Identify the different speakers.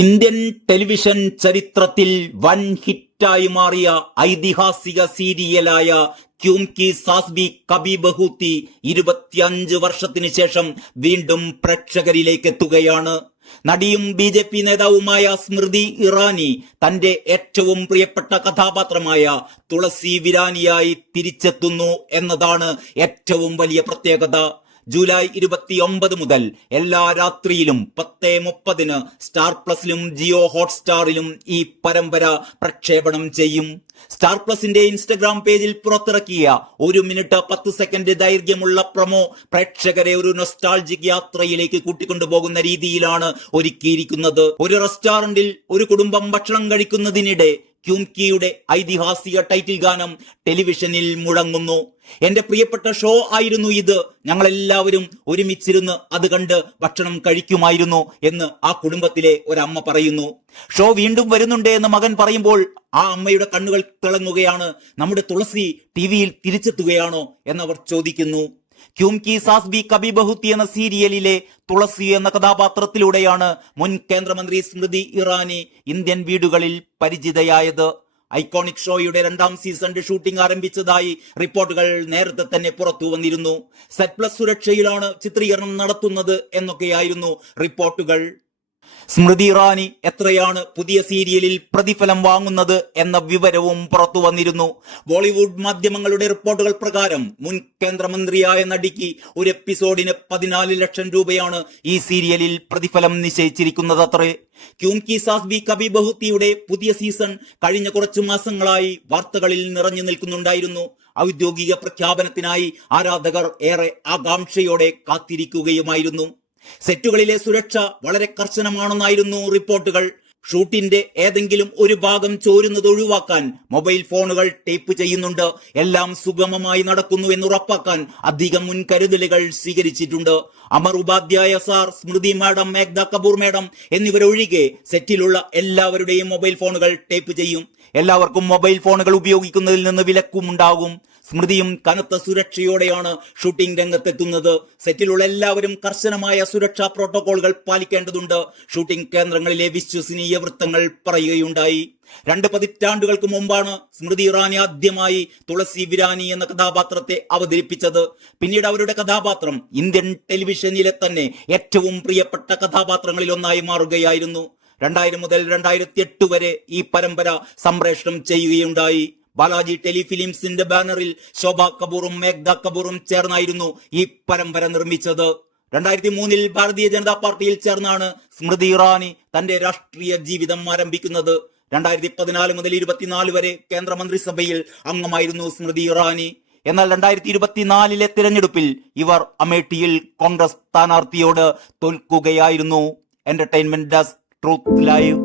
Speaker 1: Indian television ചരിത്രത്തിൽ വൻ ഹിറ്റായി മാറിയ ഐതിഹാസിക സീരിയലായ ക്യൂം കി സാസ്ബി കബി ബഹൂത്തി ഇരുപത്തിയഞ്ച് വർഷത്തിന് ശേഷം വീണ്ടും പ്രേക്ഷകരിലേക്ക് എത്തുകയാണ്. നടിയും ബി ജെ പി നേതാവുമായ സ്മൃതി ഇറാനി തന്റെ ഏറ്റവും പ്രിയപ്പെട്ട കഥാപാത്രമായ തുളസി വിരാനിയായി തിരിച്ചെത്തുന്നു എന്നതാണ് ഏറ്റവും വലിയ പ്രത്യേകത. ജൂലൈ ഇരുപത്തിയൊമ്പത് മുതൽ എല്ലാ രാത്രിയിലും പത്ത് മുപ്പതിന് സ്റ്റാർ പ്ലസിലും ജിയോ ഹോട്ട്സ്റ്റാറിലും ഈ പരമ്പര പ്രക്ഷേപണം ചെയ്യും. സ്റ്റാർ പ്ലസിന്റെ ഇൻസ്റ്റഗ്രാം പേജിൽ പുറത്തിറക്കിയ ഒരു മിനിറ്റ് പത്ത് സെക്കൻഡ് ദൈർഘ്യമുള്ള പ്രമോ പ്രേക്ഷകരെ ഒരു നൊസ്റ്റാൾജിക് യാത്രയിലേക്ക് കൂട്ടിക്കൊണ്ടുപോകുന്ന രീതിയിലാണ് ഒരുക്കിയിരിക്കുന്നത്. ഒരു റെസ്റ്റോറന്റിൽ ഒരു കുടുംബം ഭക്ഷണം കഴിക്കുന്നതിനിടെ ക്യൂംകിയുടെ ഐതിഹാസിക ടൈറ്റിൽ ഗാനം ടെലിവിഷനിൽ മുഴങ്ങുന്നു. എന്റെ പ്രിയപ്പെട്ട ഷോ ആയിരുന്നു ഇത്. ഞങ്ങളെല്ലാവരും ഒരുമിച്ചിരുന്ന് അത് കണ്ട് ഭക്ഷണം കഴിക്കുമായിരുന്നു എന്ന് ആ കുടുംബത്തിലെ ഒരമ്മ പറയുന്നു. ഷോ വീണ്ടും വരുന്നുണ്ട് എന്ന് മകൻ പറയുമ്പോൾ ആ അമ്മയുടെ കണ്ണുകൾ തിളങ്ങുകയാണ്. നമ്മുടെ തുളസി ടി വിയിൽ തിരിച്ചെത്തുകയാണോ എന്നവർ ചോദിക്കുന്നു. ക്യൂം കി സാസ് ബി കബി ബഹുത്തി എന്ന സീരിയലിലെ തുളസി എന്ന കഥാപാത്രത്തിലൂടെയാണ് മുൻ കേന്ദ്രമന്ത്രി സ്മൃതി ഇറാനി ഇന്ത്യൻ വീടുകളിൽ പരിചിതയായത്. ഐക്കോണിക് ഷോയുടെ രണ്ടാം സീസണിന്റെ ഷൂട്ടിംഗ് ആരംഭിച്ചതായി റിപ്പോർട്ടുകൾ നേരത്തെ തന്നെ പുറത്തു വന്നിരുന്നു. സെറ്റ് പ്ലസ് സുരക്ഷയിലാണ് ചിത്രീകരണം നടത്തുന്നത് എന്നൊക്കെയായിരുന്നു റിപ്പോർട്ടുകൾ. സ്മൃതി ഇറാനി എത്രയാണ് പുതിയ സീരിയലിൽ പ്രതിഫലം വാങ്ങുന്നത് എന്ന വിവരവും പുറത്തു വന്നിരുന്നു. ബോളിവുഡ് മാധ്യമങ്ങളുടെ റിപ്പോർട്ടുകൾ പ്രകാരം മുൻ കേന്ദ്രമന്ത്രിയായ നടിക്ക് ഒരു എപ്പിസോഡിന് പതിനാല് ലക്ഷം രൂപയാണ് ഈ സീരിയലിൽ പ്രതിഫലം നിശ്ചയിച്ചിരിക്കുന്നത് അത്രേ ക്യൂംകി സാസ് ബി കബി ബഹുത്തിയുടെ പുതിയ സീസൺ കഴിഞ്ഞ കുറച്ചു മാസങ്ങളായി വാർത്തകളിൽ നിറഞ്ഞു നിൽക്കുന്നുണ്ടായിരുന്നു. ഔദ്യോഗിക പ്രഖ്യാപനത്തിനായി ആരാധകർ ഏറെ ആകാംക്ഷയോടെ കാത്തിരിക്കുകയുമായിരുന്നു. സെറ്റുകളിലെ സുരക്ഷ വളരെ കർശനമാണെന്നായിരുന്നു റിപ്പോർട്ടുകൾ. ഷൂട്ടിന്റെ ഏതെങ്കിലും ഒരു ഭാഗം ചോരുന്നത് ഒഴിവാക്കാൻ മൊബൈൽ ഫോണുകൾ ടേപ്പ് ചെയ്യുന്നുണ്ട്. എല്ലാം സുഗമമായി നടക്കുന്നു എന്ന് ഉറപ്പാക്കാൻ അധികം മുൻകരുതലുകൾ സ്വീകരിച്ചിട്ടുണ്ട്. അമർ ഉപാധ്യായ സാർ സ്മൃതി മാഡം മേഘ്ദ കപൂർ മാഡം എന്നിവരൊഴികെ സെറ്റിലുള്ള എല്ലാവരുടെയും മൊബൈൽ ഫോണുകൾ ടേപ്പ് ചെയ്യും. എല്ലാവർക്കും മൊബൈൽ ഫോണുകൾ ഉപയോഗിക്കുന്നതിൽ നിന്ന് വിലക്കും ഉണ്ടാകും സ്മൃതിയും കനത്ത സുരക്ഷയോടെയാണ് ഷൂട്ടിംഗ് രംഗത്തെത്തുന്നത്. സെറ്റിലുള്ള എല്ലാവരും കർശനമായ സുരക്ഷാ പ്രോട്ടോകോളുകൾ പാലിക്കേണ്ടതുണ്ട്. ഷൂട്ടിംഗ് കേന്ദ്രങ്ങളിലെ വിശ്വസനീയ വൃത്തങ്ങൾ പറയുകയുണ്ടായി. രണ്ട് പതിറ്റാണ്ടുകൾക്ക് മുമ്പാണ് സ്മൃതി ഇറാനി ആദ്യമായി തുളസി വിരാനി എന്ന കഥാപാത്രത്തെ അവതരിപ്പിച്ചത്. പിന്നീട് അവരുടെ കഥാപാത്രം ഇന്ത്യൻ ടെലിവിഷനിലെ തന്നെ ഏറ്റവും പ്രിയപ്പെട്ട കഥാപാത്രങ്ങളിൽ ഒന്നായി മാറുകയായിരുന്നു. രണ്ടായിരം മുതൽ രണ്ടായിരത്തി എട്ട് വരെ ഈ പരമ്പര സംപ്രേഷണം ചെയ്യുകയുണ്ടായി. ബാലാജി ടെലിഫിലിംസിന്റെ ബാനറിൽ ശോഭ കപൂറും മേഘ കപൂറും ചേർന്നായിരുന്നു ഈ പരമ്പര നിർമ്മിച്ചത്. രണ്ടായിരത്തി മൂന്നിൽ ഭാരതീയ ജനതാ പാർട്ടിയിൽ ചേർന്നാണ് സ്മൃതി ഇറാനി തന്റെ രാഷ്ട്രീയ ജീവിതം ആരംഭിക്കുന്നത്. രണ്ടായിരത്തി പതിനാല് മുതൽ ഇരുപത്തിനാല് വരെ കേന്ദ്രമന്ത്രിസഭയിൽ അംഗമായിരുന്നു സ്മൃതി ഇറാനി. എന്നാൽ രണ്ടായിരത്തി ഇരുപത്തിനാലിലെ തിരഞ്ഞെടുപ്പിൽ ഇവർ അമേഠിയിൽ കോൺഗ്രസ് സ്ഥാനാർത്ഥിയോട് തോൽക്കുകയായിരുന്നു. Entertainment desk truth live.